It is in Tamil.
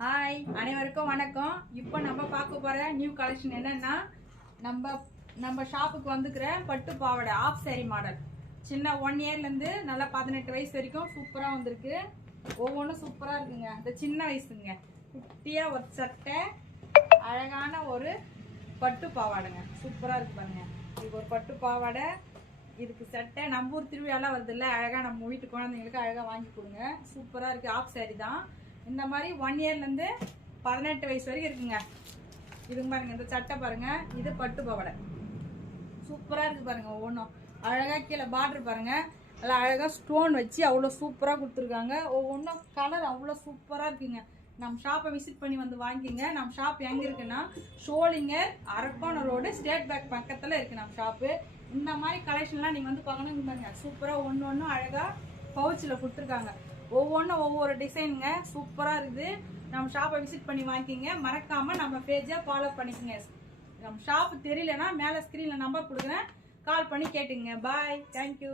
ஹாய், அனைவருக்கும் வணக்கம். இப்போ நம்ம பார்க்க போற நியூ கலெக்ஷன் என்னன்னா, நம்ம ஷாப்புக்கு வந்துக்கிற பட்டு பாவாடை ஆஃப் சாரி மாடல். சின்ன 1 இயர்லேருந்து நல்லா 18 வயசு வரைக்கும் சூப்பராக வந்திருக்கு. ஒவ்வொன்றும் சூப்பராக இருக்குங்க. இந்த சின்ன வயசுங்க குட்டியாக ஒரு சட்டை, அழகான ஒரு பட்டு பாவாடைங்க. சூப்பராக இருக்கு பாருங்க. இதுக்கு ஒரு பட்டு பாவாடை, இதுக்கு சட்டை. நம்ம ஊர் திருவிழாலாம் வருது இல்லை, அழகாக நம்ம வீட்டு குழந்தைங்களுக்கு அழகாக வாங்கி கொடுங்க. சூப்பராக இருக்குது. ஆஃப் சாரி தான். இந்த மாதிரி 1 இயர்லேருந்து 18 வயசு வரைக்கும் இருக்குங்க. இதுங்க பாருங்க, இந்த சட்டை பாருங்க. இது பட்டு பாவாடை சூப்பராக இருக்குது பாருங்க. ஒவ்வொன்றும் அழகாக கீழே பார்டர் பாருங்க, நல்லா அழகாக ஸ்டோன் வச்சு அவ்வளோ சூப்பராக கொடுத்துருக்காங்க. ஒவ்வொன்றும் கலர் அவ்வளோ சூப்பராக இருக்குங்க. நம்ம ஷாப்பை விசிட் பண்ணி வந்து வாங்கிங்க. நம்ம ஷாப் எங்கே இருக்குன்னா, Sholinghur Arakkonam road, state bank பக்கத்தில் இருக்குது நம்ம ஷாப்பு. இந்த மாதிரி கலெக்ஷன்லாம் நீங்கள் வந்து பார்க்கணும் பாருங்க. சூப்பராக ஒன்று அழகாக பவுச்சில் கொடுத்துருக்காங்க. ஒவ்வொன்றும் ஒவ்வொரு டிசைனுங்க. சூப்பராக இருக்குது. நம்ம ஷாப்பை விசிட் பண்ணி வாங்கிக்கிங்க. மறக்காமல் நம்ம பேஜை ஃபாலோ பண்ணிக்கோங்க. நம்ம ஷாப்பு தெரியலன்னா மேலே ஸ்க்ரீனில் நம்பர் கொடுக்குறேன், கால் பண்ணி கேட்டுங்க. பாய், தேங்க்யூ.